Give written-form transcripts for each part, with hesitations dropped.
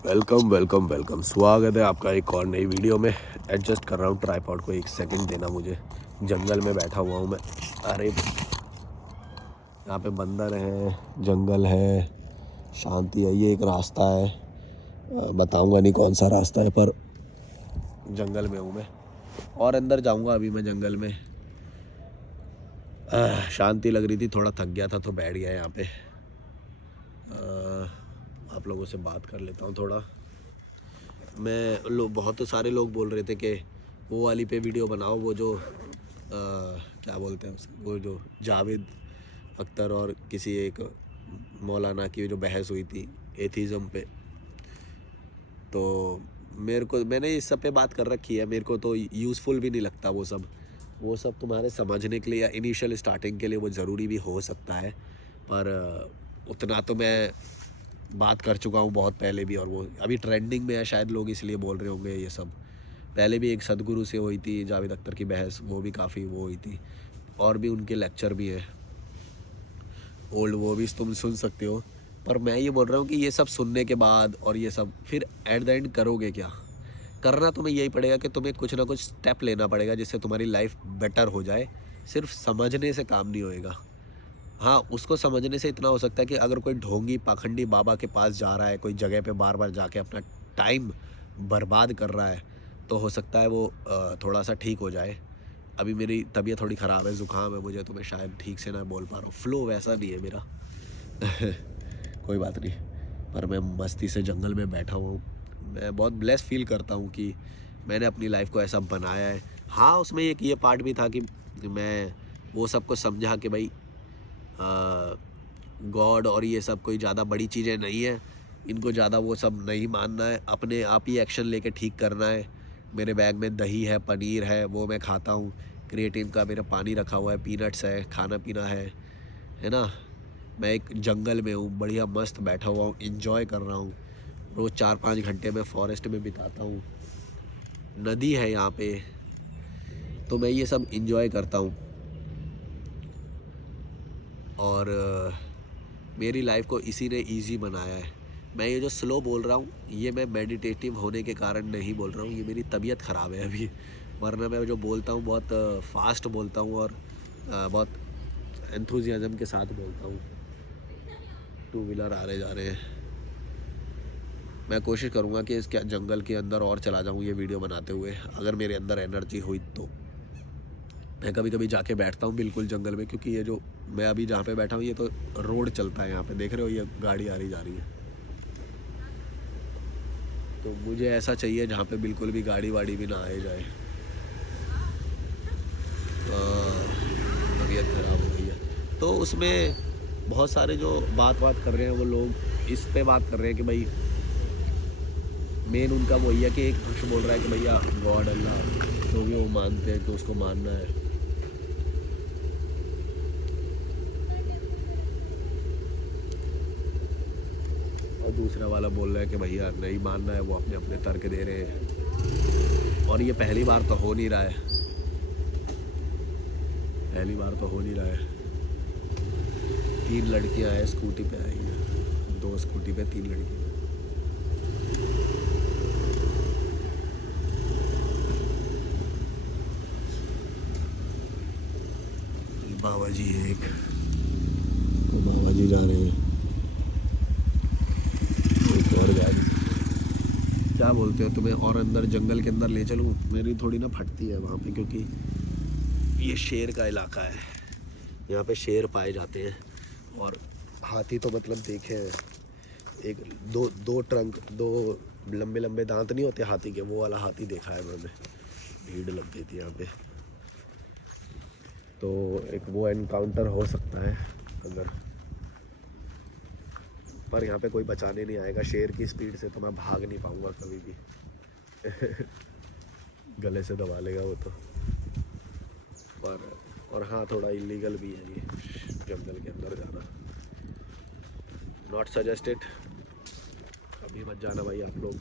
Welcome welcome welcome, स्वागत है आपका एक और नई वीडियो में। एडजस्ट कर रहा हूँ ट्राईपॉड को, एक सेकंड देना मुझे। जंगल में बैठा हुआ हूँ मैं। अरे यहाँ पे बंदर हैं, जंगल है, शांति है। ये एक रास्ता है, बताऊँगा नहीं कौन सा रास्ता है, पर जंगल में हूँ मैं और अंदर जाऊँगा अभी मैं जंगल में। शांति लग रही थी, थोड़ा थक गया था तो बैठ गया यहाँ पे। आप लोगों से बात कर लेता हूँ थोड़ा। बहुत सारे लोग बोल रहे थे कि वो वाली पे वीडियो बनाओ, वो जो क्या बोलते हैं उसको, वो जो जावेद अख्तर और किसी एक मौलाना की जो बहस हुई थी एथिज़म पे। तो मैंने इस सब पे बात कर रखी है। मेरे को तो यूज़फुल भी नहीं लगता वो सब तुम्हारे समझने के लिए या इनिशियल स्टार्टिंग के लिए वो ज़रूरी भी हो सकता है, पर उतना तो मैं बात कर चुका हूँ बहुत पहले भी। और वो अभी ट्रेंडिंग में है, शायद लोग इसलिए बोल रहे होंगे ये सब। पहले भी एक सदगुरु से हुई थी जावेद अख्तर की बहस, वो भी काफ़ी वो हुई थी। और भी उनके लेक्चर भी हैं ओल्ड, वो भी तुम सुन सकते हो। पर मैं ये बोल रहा हूँ कि ये सब सुनने के बाद और ये सब फिर एट द एंड करोगे क्या? करना तुम्हें यही पड़ेगा कि तुम्हें कुछ ना कुछ स्टेप लेना पड़ेगा जिससे तुम्हारी लाइफ बेटर हो जाए। सिर्फ समझने से काम नहीं होएगा। हाँ, उसको समझने से इतना हो सकता है कि अगर कोई ढोंगी पाखंडी बाबा के पास जा रहा है, कोई जगह पे बार-बार जाके अपना टाइम बर्बाद कर रहा है, तो हो सकता है वो थोड़ा-सा ठीक हो जाए। अभी मेरी तबीयत थोड़ी ख़राब है, ज़ुकाम है मुझे, तो मैं शायद ठीक से ना बोल पा रहा हूँ। फ़्लो वैसा नहीं है मेरा। कोई बात नहीं, पर मैं मस्ती से जंगल में बैठा हुआ हूँ। मैं बहुत ब्लेस्ड फ़ील करता हूँ कि मैंने अपनी लाइफ़ को ऐसा बनाया है। हाँ, उसमें एक ये पार्ट भी था कि मैं वो सबको समझा कि भाई गॉड और ये सब कोई ज़्यादा बड़ी चीज़ें नहीं है। इनको ज़्यादा वो सब नहीं मानना है, अपने आप ही एक्शन लेके ठीक करना है। मेरे बैग में दही है, पनीर है, वो मैं खाता हूँ। क्रिएटिन का मेरा पानी रखा हुआ है, पीनट्स है, खाना-पीना है ना? मैं एक जंगल में हूँ, बढ़िया मस्त बैठा हुआ हूँ, एन्जॉय कर रहा हूँ। रोज़ 4-5 घंटे मैं फ़ॉरेस्ट में बिताता हूँ। नदी है यहाँ पे, तो मैं ये सब एन्जॉय करता हूँ। और मेरी लाइफ को इसी ने इजी बनाया है। मैं ये जो स्लो बोल रहा हूँ, ये मैं मेडिटेटिव होने के कारण नहीं बोल रहा हूँ, ये मेरी तबीयत ख़राब है अभी। वरना मैं जो बोलता हूँ बहुत फास्ट बोलता हूँ और बहुत एंथुसियाज़म के साथ बोलता हूँ। टू व्हीलर आ रहे जा रहे हैं। मैं कोशिश करूँगा कि इसके जंगल के अंदर और चला जाऊँ ये वीडियो बनाते हुए, अगर मेरे अंदर एनर्जी हुई तो। मैं कभी-कभी जाके बैठता हूँ बिल्कुल जंगल में, क्योंकि ये जो मैं अभी जहाँ पे बैठा हूँ, ये तो रोड चलता है यहाँ पे, देख रहे हो ये गाड़ी आ रही जा रही है। तो मुझे ऐसा चाहिए जहाँ पे बिल्कुल भी गाड़ी वाड़ी भी ना आए जाए। तबीयत खराब हो गई है, तो उसमें बहुत सारे जो बात कर रहे हैं वो लोग इस पे बात कर रहे हैं कि भाई मेन उनका वही है कि एक पक्ष बोल रहा है कि भैया गॉड अल्लाह जो भी वो मानते हैं तो उसको मानना है। और दूसरा वाला बोल रहा है कि भैया नहीं मानना है, वो अपने अपने तर्क दे रहे हैं। और ये पहली बार तो हो नहीं रहा है, पहली बार तो हो नहीं रहा है। 3 लड़कियां हैं, स्कूटी पे आई हैं, 2 स्कूटी पे 3 लड़कियां। बाबा जी है एक, वो बाबा जी जा रहे हैं। एक और गाड़ी, क्या बोलते हो तुम्हें और अंदर जंगल के अंदर ले चलूँ? मेरी थोड़ी ना फटती है वहाँ पे, क्योंकि ये शेर का इलाका है, यहाँ पे शेर पाए जाते हैं। और हाथी तो मतलब देखे हैं, एक दो दो ट्रंक, दो लंबे लंबे दांत नहीं होते हाथी के, वो वाला हाथी देखा है मैंने। भीड़ लग गई थी यहाँ पे, तो एक वो एनकाउंटर हो सकता है अगर, पर यहाँ पे कोई बचाने नहीं आएगा। शेर की स्पीड से तो मैं भाग नहीं पाऊँगा कभी भी। गले से दबा लेगा वो तो। पर और हाँ, थोड़ा इलीगल भी है ये जंगल के अंदर जाना, नॉट सजेस्टेड। कभी मत जाना भाई आप लोग।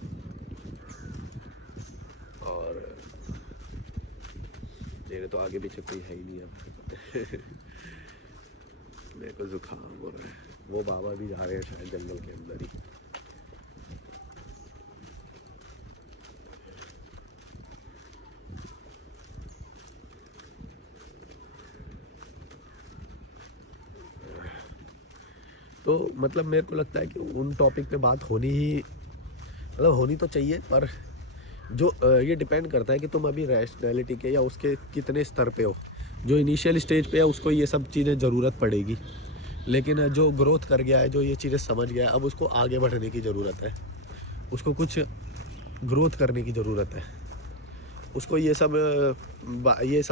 और मेरे तो आगे पीछे कोई है ही नहीं अब। मेरे को जुकाम हो रहा है। वो बाबा भी जा रहे हैं शायद जंगल के अंदर ही। तो मतलब मेरे को लगता है कि उन टॉपिक पे बात होनी तो चाहिए, पर जो ये डिपेंड करता है कि तुम अभी रैशनैलिटी के या उसके कितने स्तर पे हो। जो इनिशियल स्टेज पे है उसको ये सब चीज़ें ज़रूरत पड़ेगी, लेकिन जो ग्रोथ कर गया है, जो ये चीज़ें समझ गया है, अब उसको आगे बढ़ने की ज़रूरत है, उसको कुछ ग्रोथ करने की ज़रूरत है। उसको ये सब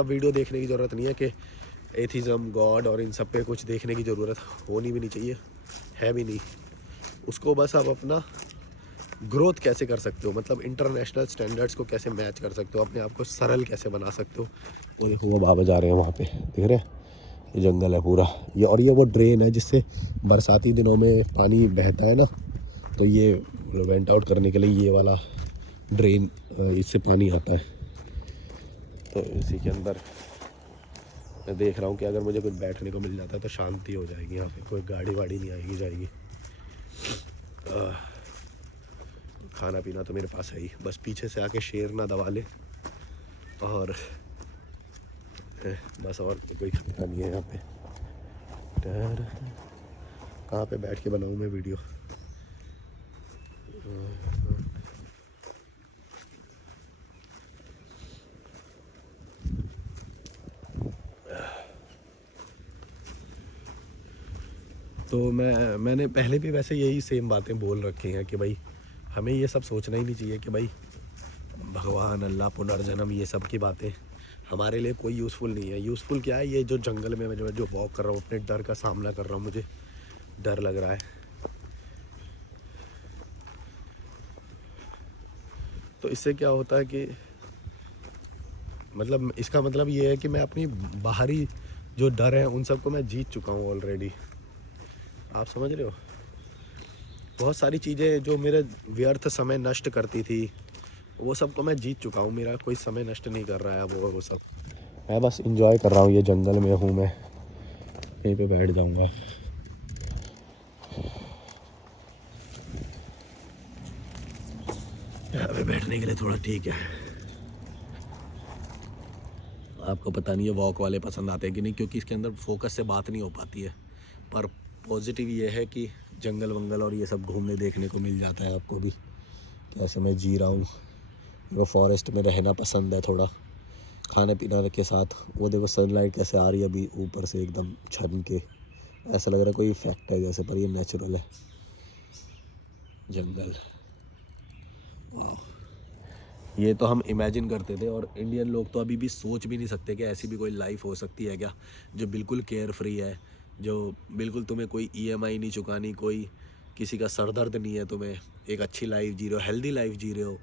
वीडियो देखने की ज़रूरत नहीं है कि एथिज़म, गॉड और इन सब पे कुछ देखने की ज़रूरत होनी भी नहीं चाहिए, है भी नहीं। उसको बस आप अपना ग्रोथ कैसे कर सकते हो, मतलब इंटरनेशनल स्टैंडर्ड्स को कैसे मैच कर सकते हो, अपने आप को सरल कैसे बना सकते हो। वो देखो वो बाबा जा रहे हैं वहाँ पे, दिख रहे हैं? ये जंगल है पूरा ये, और ये वो ड्रेन है जिससे बरसाती दिनों में पानी बहता है ना, तो ये वेंट आउट करने के लिए ये वाला ड्रेन, इससे पानी आता है। तो इसी के अंदर मैं देख रहा हूँ कि अगर मुझे कुछ बैठने को मिल जाता है तो शांति हो जाएगी यहाँ पे, कोई गाड़ी वाड़ी नहीं आएगी जाएगी। खाना पीना तो मेरे पास है ही, बस पीछे से आके शेर ना दबा ले, और बस, और कोई खतरा नहीं है यहाँ पे। कहाँ पे बैठ के बनाऊँ मैं वीडियो? तो मैंने पहले भी वैसे यही सेम बातें बोल रखी हैं कि भाई हमें ये सब सोचना ही नहीं चाहिए कि भाई भगवान, अल्लाह, पुनर्जन्म, ये सब की बातें हमारे लिए कोई यूज़फुल नहीं है। यूज़फुल क्या है, ये जो जंगल में मैं जो वॉक कर रहा हूँ, अपने डर का सामना कर रहा हूँ, मुझे डर लग रहा है, तो इससे क्या होता है कि मतलब इसका मतलब ये है कि मैं अपनी बाहरी जो डर है उन सबको मैं जीत चुका हूँ ऑलरेडी। आप समझ रहे हो? बहुत सारी चीज़ें जो मेरे व्यर्थ समय नष्ट करती थी, वो सब को मैं जीत चुका हूँ। मेरा कोई समय नष्ट नहीं कर रहा है वो सब। मैं बस इंजॉय कर रहा हूँ, ये जंगल में हूँ मैं, यहीं पे बैठ जाऊँगा। यहाँ पे बैठने के लिए थोड़ा ठीक है। आपको पता नहीं है वॉक वाले पसंद आते हैं कि नहीं, क्योंकि इसके अंदर फोकस से बात नहीं हो पाती है, पर पॉजिटिव ये है कि जंगल वंगल और ये सब घूमने देखने को मिल जाता है आपको भी। कैसे मैं जी रहा हूँ, वो फॉरेस्ट में रहना पसंद है थोड़ा, खाने पीने के साथ। वो देखो सनलाइट कैसे आ रही है अभी ऊपर से एकदम छन के, ऐसा लग रहा है कोई इफेक्ट है जैसे, पर ये नेचुरल है जंगल। वाह, ये तो हम इमेजिन करते थे, और इंडियन लोग तो अभी भी सोच भी नहीं सकते कि ऐसी भी कोई लाइफ हो सकती है क्या, जो बिल्कुल केयर फ्री है, जो बिल्कुल तुम्हें कोई ईएमआई नहीं चुकानी, कोई किसी का सर दर्द नहीं है, तुम्हें एक अच्छी लाइफ जी रहे हो, हेल्दी लाइफ जी रहे हो,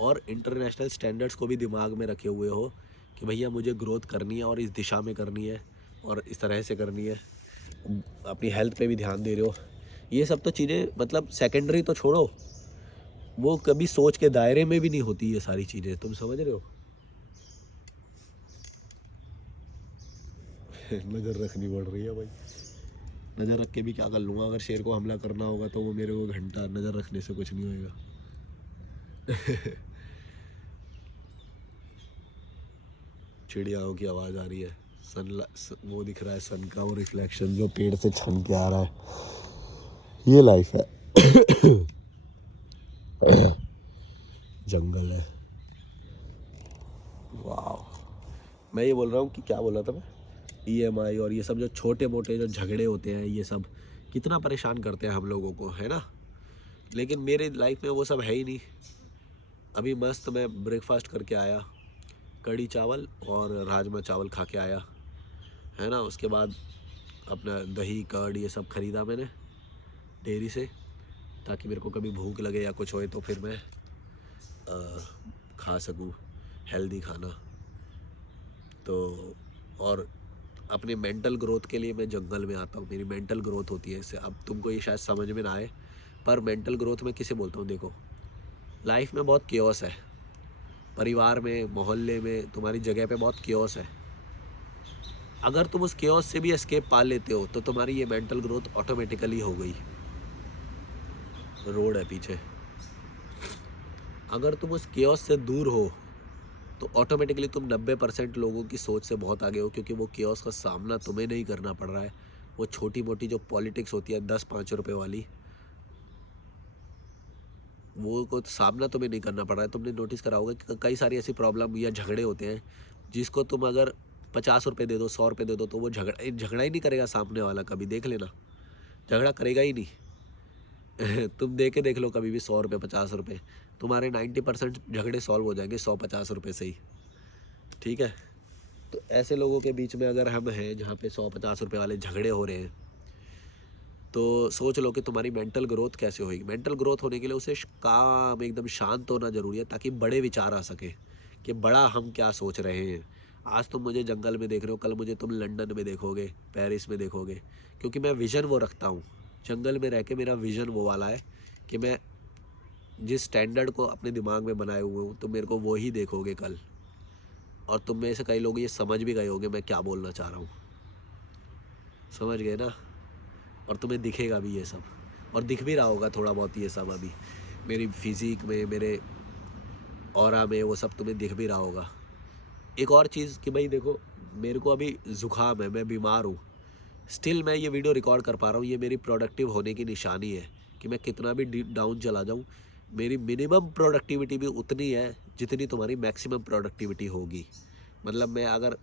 और इंटरनेशनल स्टैंडर्ड्स को भी दिमाग में रखे हुए हो कि भैया मुझे ग्रोथ करनी है और इस दिशा में करनी है और इस तरह से करनी है, अपनी हेल्थ पे भी ध्यान दे रहे हो। ये सब तो चीज़ें मतलब सेकेंडरी तो छोड़ो, वो कभी सोच के दायरे में भी नहीं होती ये सारी चीज़ें, तुम समझ रहे हो? नज़र रखनी पड़ रही है भाई, नज़र रख के भी क्या कर लूँगा? अगर शेर को हमला करना होगा तो वो मेरे को घंटा नज़र रखने से कुछ नहीं होएगा। चिड़ियाओं की आवाज़ आ रही है, वो दिख रहा है सन का वो रिफ्लेक्शन जो पेड़ से छन के आ रहा है, ये लाइफ है। जंगल है। वाह, मैं ये बोल रहा हूँ कि क्या बोला था मैं, ईएमआई और ये सब जो छोटे मोटे जो झगड़े होते हैं, ये सब कितना परेशान करते हैं हम लोगों को, है ना? लेकिन मेरे लाइफ में वो सब है ही नहीं। अभी मस्त मैं ब्रेकफास्ट करके आया, कढ़ी चावल और राजमा चावल खा के आया, है ना? उसके बाद अपना दही कर्ड ये सब ख़रीदा मैंने डेयरी से, ताकि मेरे को कभी भूख लगे या कुछ होए तो फिर मैं खा सकूँ हेल्दी खाना। तो और अपने मेंटल ग्रोथ के लिए मैं जंगल में आता हूँ, मेरी मेंटल ग्रोथ होती है इससे। अब तुमको ये शायद समझ में ना आए, पर मेंटल ग्रोथ में किसे बोलता हूँ? देखो, लाइफ में बहुत केओस है, परिवार में, मोहल्ले में, तुम्हारी जगह पे बहुत केओस है। अगर तुम उस केओस से भी एस्केप पा लेते हो तो तुम्हारी ये मेंटल ग्रोथ ऑटोमेटिकली हो गई। रोड है पीछे। अगर तुम उस केओस से दूर हो तो ऑटोमेटिकली तुम 90% लोगों की सोच से बहुत आगे हो, क्योंकि वो केओस का सामना तुम्हें नहीं करना पड़ रहा है, वो छोटी मोटी जो पॉलिटिक्स होती है 10-5 रुपए वाली, वो को सामना तुम्हें नहीं करना पड़ रहा है। तुमने नोटिस करा होगा कि कई सारी ऐसी प्रॉब्लम या झगड़े होते हैं जिसको तुम अगर 50 रुपये दे दो, 100 रुपये दे दो, तो वो झगड़ा ही नहीं करेगा सामने वाला, कभी देख लेना, झगड़ा करेगा ही नहीं। तुम दे के देख लो कभी भी 100 रुपये, 50 रुपये, तुम्हारे 90% झगड़े सॉल्व हो जाएंगे 100-50 रुपये से ही। ठीक है, तो ऐसे लोगों के बीच में अगर हम हैं जहाँ पे 100-50 रुपये वाले झगड़े हो रहे हैं, तो सोच लो कि तुम्हारी मेंटल ग्रोथ कैसे होगी। मेंटल ग्रोथ होने के लिए उसे काम एकदम शांत होना ज़रूरी है, ताकि बड़े विचार आ सके कि बड़ा हम क्या सोच रहे हैं। आज तुम मुझे जंगल में देख रहे हो, कल मुझे तुम लंदन में देखोगे, पेरिस में देखोगे, क्योंकि मैं विज़न वो रखता हूँ। जंगल में रह के मेरा विज़न वो वाला है कि मैं जिस स्टैंडर्ड को अपने दिमाग में बनाए हुए हूँ, तो मेरे को वो ही देखोगे कल। और तुम में से कई लोग ये समझ भी गए होगे मैं क्या बोलना चाह रहा हूँ, समझ गए ना। और तुम्हें दिखेगा भी ये सब, और दिख भी रहा होगा थोड़ा बहुत ये सब अभी मेरी फिज़िक में, मेरे ऑरा में, वो सब तुम्हें दिख भी रहा होगा। एक और चीज़ कि भाई देखो, मेरे को अभी ज़ुकाम है, मैं बीमार हूँ, स्टिल मैं ये वीडियो रिकॉर्ड कर पा रहा हूँ। ये मेरी प्रोडक्टिव होने की निशानी है कि मैं कितना भी डीप डाउन चला जाऊँ, मेरी मिनिमम प्रोडक्टिविटी भी उतनी है जितनी तुम्हारी मैक्सिमम प्रोडक्टिविटी होगी। मतलब मैं अगर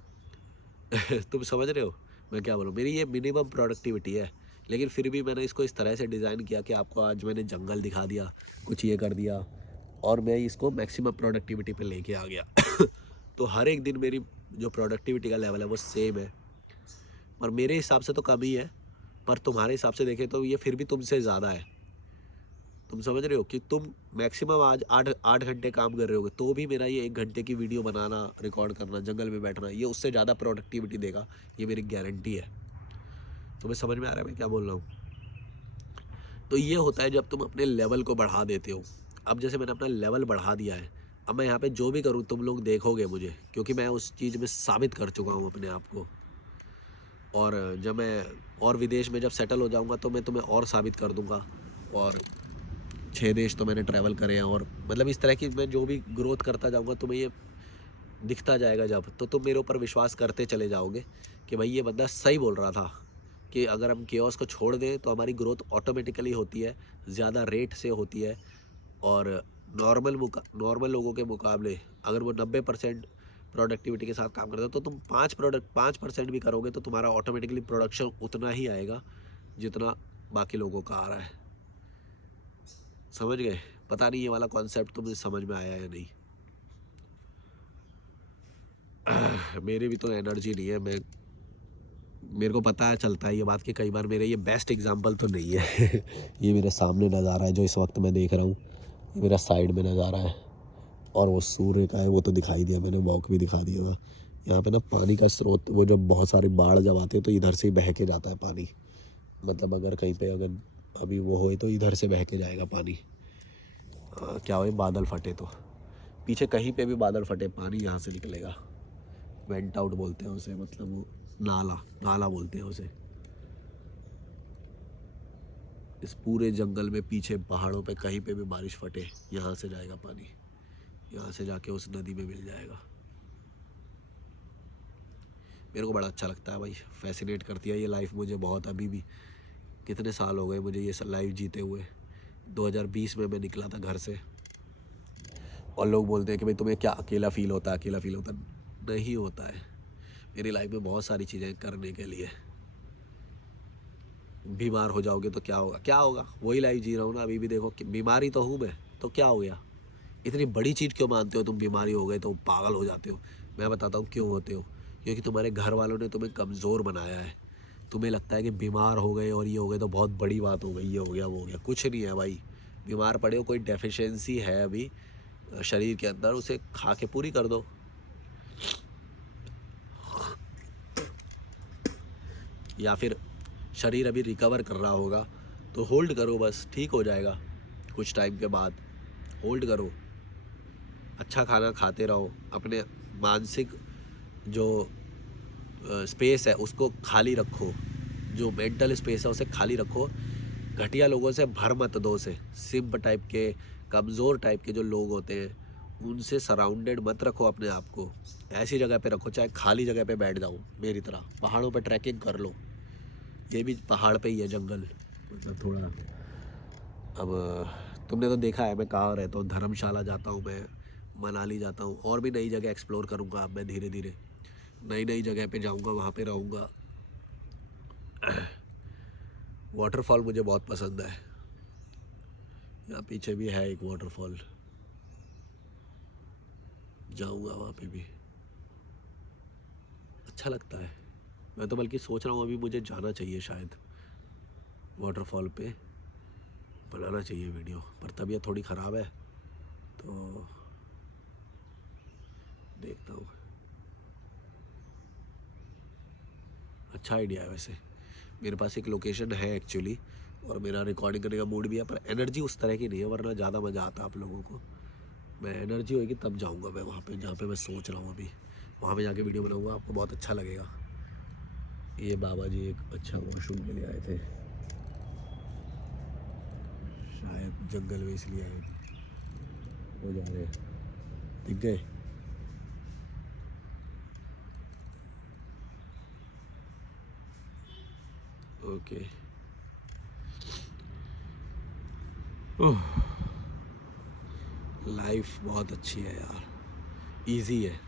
तुम समझ रहे हो मैं क्या बोलूँ, मेरी ये मिनिमम प्रोडक्टिविटी है, लेकिन फिर भी मैंने इसको इस तरह से डिज़ाइन किया कि आपको आज मैंने जंगल दिखा दिया, कुछ ये कर दिया, और मैं इसको मैक्सिमम प्रोडक्टिविटी पे लेके आ गया। तो हर एक दिन मेरी जो प्रोडक्टिविटी का लेवल है वो सेम है, और मेरे हिसाब से तो कम ही है, पर तुम्हारे हिसाब से देखें तो ये फिर भी तुमसे ज़्यादा है। तुम समझ रहे हो कि तुम मैक्सिमम आज 8 घंटे काम कर रहे होगे, तो भी मेरा ये 1 घंटे की वीडियो बनाना, रिकॉर्ड करना, जंगल में बैठना, ये उससे ज़्यादा प्रोडक्टिविटी देगा, ये मेरी गारंटी है। तुम्हें समझ में आ रहा है मैं क्या बोल रहा हूँ। तो ये होता है जब तुम अपने लेवल को बढ़ा देते हो। अब जैसे मैंने अपना लेवल बढ़ा दिया है, अब मैं यहाँ पे जो भी करूँ तुम लोग देखोगे मुझे, क्योंकि मैं उस चीज़ में साबित कर चुका हूँ अपने आप को। और जब मैं और विदेश में जब सेटल हो जाऊँगा तो मैं तुम्हें और साबित कर दूँगा। और 6 देश तो मैंने ट्रैवल करे हैं, और मतलब इस तरह की मैं जो भी ग्रोथ करता जाऊँगा तुम्हें ये दिखता जाएगा जब, तो तुम मेरे ऊपर विश्वास करते चले जाओगे कि भाई ये बंदा सही बोल रहा था, कि अगर हम केओस को छोड़ दें तो हमारी ग्रोथ ऑटोमेटिकली होती है, ज़्यादा रेट से होती है। और नॉर्मल लोगों के मुकाबले अगर वो 90% प्रोडक्टिविटी के साथ काम करता है, तो तुम 5% भी करोगे तो तुम्हारा ऑटोमेटिकली प्रोडक्शन उतना ही आएगा जितना बाकी लोगों का आ रहा है। समझ गए? पता नहीं ये वाला कॉन्सेप्ट तुम्हें समझ में आया या नहीं। मेरी भी तो एनर्जी नहीं है, मेरे को पता है, चलता है ये बात कि कई बार मेरे ये बेस्ट एग्जांपल तो नहीं है। ये मेरे सामने नज़ारा है जो इस वक्त मैं देख रहा हूँ, ये मेरा साइड में नज़ारा है, और वो सूर्य का है, वो तो दिखाई दिया मैंने, वॉक भी दिखा दिया था। यहाँ पे ना पानी का स्रोत, वो जब बहुत सारे बाढ़ जब आते हैं तो इधर से ही बह के जाता है पानी। मतलब अगर कहीं पे अगर अभी वो होए तो इधर से बह के जाएगा पानी। क्या हो, बादल फटे तो पीछे कहीं पे भी बादल फटे, पानी यहाँ से निकलेगा। वेंट आउट बोलते हैं उसे, मतलब वो नाला बोलते हैं उसे। इस पूरे जंगल में पीछे पहाड़ों पे कहीं पे भी बारिश फटे, यहाँ से जाएगा पानी, यहाँ से जाके उस नदी में मिल जाएगा। मेरे को बड़ा अच्छा लगता है भाई, फैसिनेट करती है ये लाइफ मुझे बहुत। अभी भी कितने साल हो गए मुझे ये लाइफ जीते हुए। 2020 में मैं निकला था घर से, और लोग बोलते हैं कि भाई तुम्हें क्या अकेला फील होता है, अकेला फील होता नहीं होता है। मेरी लाइफ में बहुत सारी चीज़ें करने के लिए। बीमार हो जाओगे तो क्या होगा, क्या होगा, वही लाइफ जी रहा हूँ ना अभी भी। देखो बीमारी तो हूँ मैं, तो क्या हो गया, इतनी बड़ी चीज़ क्यों मानते हो तुम? बीमारी हो गए तो पागल हो जाते हो। मैं बताता हूँ क्यों होते हो, क्योंकि तुम्हारे घर वालों ने तुम्हें कमज़ोर बनाया है। तुम्हें लगता है कि बीमार हो गए और ये हो गए तो बहुत बड़ी बात हो गई, ये हो गया वो हो गया। कुछ नहीं है भाई, बीमार पड़े हो, कोई डेफिशिएंसी है अभी शरीर के अंदर, उसे खा के पूरी कर दो। या फिर शरीर अभी रिकवर कर रहा होगा तो होल्ड करो, बस ठीक हो जाएगा कुछ टाइम के बाद। होल्ड करो, अच्छा खाना खाते रहो, अपने मानसिक जो स्पेस है उसको खाली रखो, जो मेंटल स्पेस है उसे खाली रखो। घटिया लोगों से भर मत दो, से सिम्प टाइप के, कमज़ोर टाइप के जो लोग होते हैं उनसे सराउंडेड मत रखो अपने आप को। ऐसी जगह पे रखो, चाहे खाली जगह पे बैठ जाओ, मेरी तरह पहाड़ों पे ट्रैकिंग कर लो, ये भी पहाड़ पे ही है जंगल, मतलब थोड़ा। अब तुमने तो देखा है मैं कहाँ रहता हूँ, धर्मशाला जाता हूँ मैं, मनाली जाता हूँ, और भी नई जगह एक्सप्लोर करूँगा। अब मैं धीरे धीरे नई नई जगह पे जाऊँगा, वहाँ पे रहूँगा। वाटरफॉल मुझे बहुत पसंद है। यहाँ पीछे भी है एक वाटरफॉल, जाऊँगा वहाँ पे भी, अच्छा लगता है। मैं तो बल्कि सोच रहा हूँ अभी मुझे जाना चाहिए शायद वाटरफॉल पे, बनाना चाहिए वीडियो, पर तबीयत थोड़ी ख़राब है तो देखता हूँ। अच्छा आइडिया है वैसे, मेरे पास एक लोकेशन है एक्चुअली, और मेरा रिकॉर्डिंग करने का मूड भी है, पर एनर्जी उस तरह की नहीं है, वरना ज़्यादा मज़ा आता आप लोगों को। मैं एनर्जी होगी तब जाऊँगा मैं वहाँ पे, जहाँ पे मैं सोच रहा हूँ अभी। वहाँ पे जाके वीडियो बनाऊँगा, आपको बहुत अच्छा लगेगा। ये बाबा जी एक अच्छा वॉशरूम के लिए आए थे, शायद जंगल में इसलिए आए थे। वो जा रहे हैं, दिख गए। ओके। ओह, लाइफ बहुत अच्छी है यार, इजी है।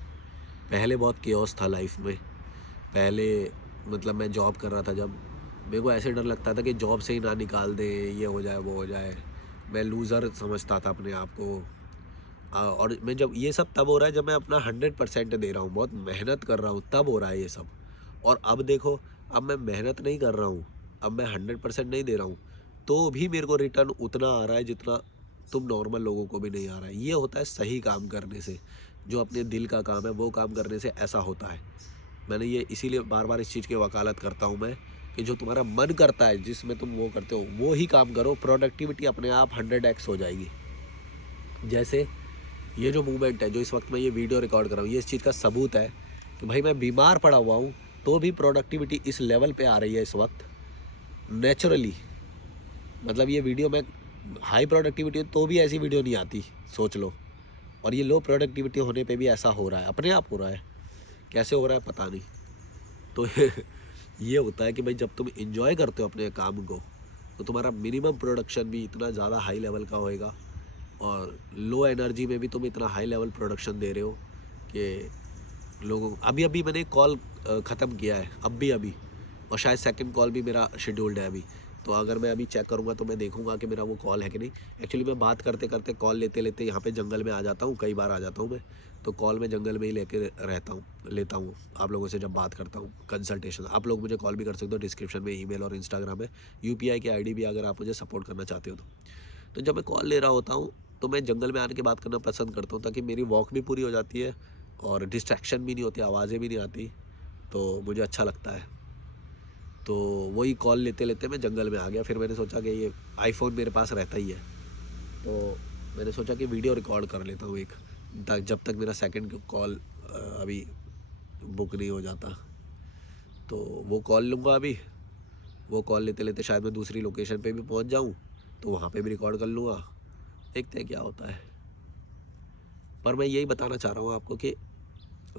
पहले बहुत केओस था लाइफ में। पहले मतलब मैं जॉब कर रहा था जब, मेरे को ऐसे डर लगता था कि जॉब से ही ना निकाल दे, ये हो जाए वो हो जाए। मैं लूज़र समझता था अपने आप को। और मैं जब, ये सब तब हो रहा है जब मैं अपना 100% दे रहा हूँ, बहुत मेहनत कर रहा हूँ, तब हो रहा है ये सब। और अब देखो, अब मैं मेहनत नहीं कर रहा हूँ, अब मैं 100% नहीं दे रहा हूँ, तो भी मेरे को रिटर्न उतना आ रहा है जितना तुम नॉर्मल लोगों को भी नहीं आ रहा है। ये होता है सही काम करने से, जो अपने दिल का काम है वो काम करने से ऐसा होता है। मैंने ये इसीलिए बार बार इस चीज़ की वकालत करता हूँ मैं, कि जो तुम्हारा मन करता है, जिसमें तुम वो करते हो, वो ही काम करो, प्रोडक्टिविटी अपने आप 100x हो जाएगी। जैसे ये जो मूवमेंट है, जो इस वक्त मैं ये वीडियो रिकॉर्ड कर रहा हूँ, ये इस चीज़ का सबूत है कि भाई मैं बीमार पड़ा हुआ हूँ, तो भी प्रोडक्टिविटी इस लेवल पे आ रही है इस वक्त नेचुरली। मतलब ये वीडियो में हाई प्रोडक्टिविटी तो भी ऐसी वीडियो नहीं आती, सोच लो। और ये लो प्रोडक्टिविटी होने पे भी ऐसा हो रहा है, अपने आप हो रहा है। कैसे हो रहा है पता नहीं। तो ये होता है कि भाई जब तुम इंजॉय करते हो अपने काम को, तो तुम्हारा मिनिमम प्रोडक्शन भी इतना ज़्यादा हाई लेवल का होएगा, और लो एनर्जी में भी तुम इतना हाई लेवल प्रोडक्शन दे रहे हो कि लोगों को। अभी अभी मैंने कॉल ख़त्म किया है, अभी, और शायद सेकंड कॉल भी मेरा शेड्यूल्ड है अभी। तो अगर मैं अभी चेक करूँगा तो मैं देखूँगा कि मेरा वो कॉल है कि नहीं। एक्चुअली मैं बात करते करते, कॉल लेते लेते यहाँ पे जंगल में आ जाता हूँ, कई बार आ जाता हूँ मैं। तो कॉल में जंगल में ही लेता हूँ आप लोगों से जब बात करता हूँ, कंसल्टेशन। आप लोग मुझे कॉल भी कर सकते हो, डिस्क्रिप्शन में ईमेल और इंस्टाग्राम है, UPI की ID भी, अगर आप मुझे सपोर्ट करना चाहते हो तो जब मैं कॉल ले रहा होता हूँ तो मैं जंगल में आने के बात करना पसंद करता हूँ, ताकि मेरी वॉक भी पूरी हो जाती है और डिस्ट्रैक्शन भी नहीं होती, आवाज़ें भी नहीं आती, तो मुझे अच्छा लगता है। तो वही कॉल लेते लेते मैं जंगल में आ गया। फिर मैंने सोचा कि ये आईफोन मेरे पास रहता ही है, तो मैंने सोचा कि वीडियो रिकॉर्ड कर लेता हूँ एक, जब तक मेरा सेकंड कॉल अभी बुक नहीं हो जाता। तो वो कॉल लूँगा अभी, वो कॉल लेते लेते शायद मैं दूसरी लोकेशन पे भी पहुँच जाऊँ, तो वहाँ पे भी रिकॉर्ड कर लूँगा। देखते हैं क्या होता है। पर मैं यही बताना चाह रहा हूँ आपको कि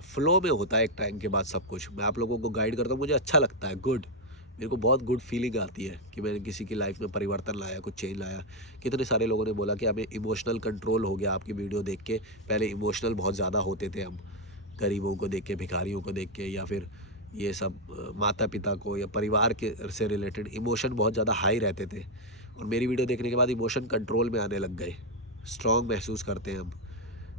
फ़्लो में होता है एक टाइम के बाद सब कुछ। मैं आप लोगों को गाइड करता हूँ, मुझे अच्छा लगता है, गुड। मेरे को बहुत गुड फीलिंग आती है कि मैंने किसी की लाइफ में परिवर्तन लाया, कुछ चेंज लाया। कितने सारे लोगों ने बोला कि हमें इमोशनल कंट्रोल हो गया आपकी वीडियो देख के। पहले इमोशनल बहुत ज़्यादा होते थे हम, गरीबों को देख के, भिखारियों को देख के, या फिर ये सब माता पिता को या परिवार के से रिलेटेड इमोशन बहुत ज़्यादा हाई रहते थे। और मेरी वीडियो देखने के बाद इमोशन कंट्रोल में आने लग गए, स्ट्रॉन्ग महसूस करते हैं हम।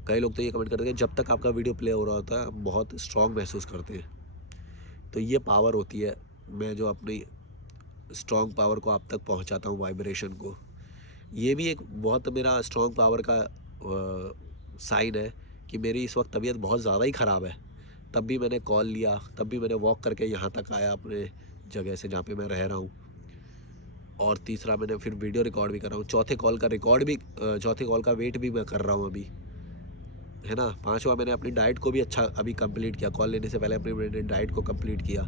कई लोग तो ये कमेंट करते हैं जब तक आपका वीडियो प्ले हो रहा होता है हम बहुत स्ट्रॉन्ग महसूस करते हैं। तो ये पावर होती है, मैं जो अपनी स्ट्रॉन्ग पावर को आप तक पहुंचाता हूँ, वाइब्रेशन को। ये भी एक बहुत मेरा स्ट्रॉन्ग पावर का साइन है कि मेरी इस वक्त तबीयत बहुत ज़्यादा ही ख़राब है, तब भी मैंने कॉल लिया, तब भी मैंने वॉक करके यहाँ तक आया अपने जगह से जहाँ पे मैं रह रहा हूँ। और तीसरा, मैंने फिर वीडियो रिकॉर्ड भी कर रहा हूँ। चौथे कॉल का रिकॉर्ड भी, चौथे कॉल का वेट भी मैं कर रहा हूँ अभी, है ना। पांचवा, मैंने अपनी डाइट को भी अच्छा अभी कंप्लीट किया, कॉल लेने से पहले अपनी मैंने डाइट को कंप्लीट किया,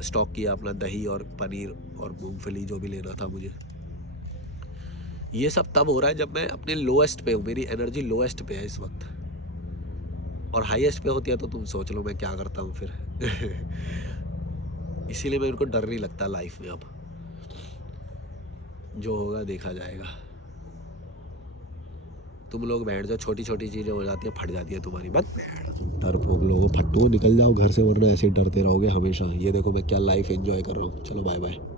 स्टॉक किया अपना दही और पनीर और मूंगफली जो भी लेना था मुझे। ये सब तब हो रहा है जब मैं अपने लोएस्ट पे हूँ, मेरी एनर्जी लोएस्ट पे है इस वक्त, और हाईएस्ट पे होती है तो तुम सोच लो मैं क्या करता हूँ फिर। इसीलिए मेरे को डर नहीं लगता लाइफ में अब, जो होगा देखा जाएगा। तुम लोग बैठ जाओ, छोटी छोटी चीज़ें हो जाती है, फट जाती है तुम्हारी। बस डरपोक लोगों, फट्टू निकल जाओ घर से, वरना ऐसे ही डरते रहोगे हमेशा। ये देखो मैं क्या लाइफ एंजॉय कर रहा हूँ। चलो बाय बाय।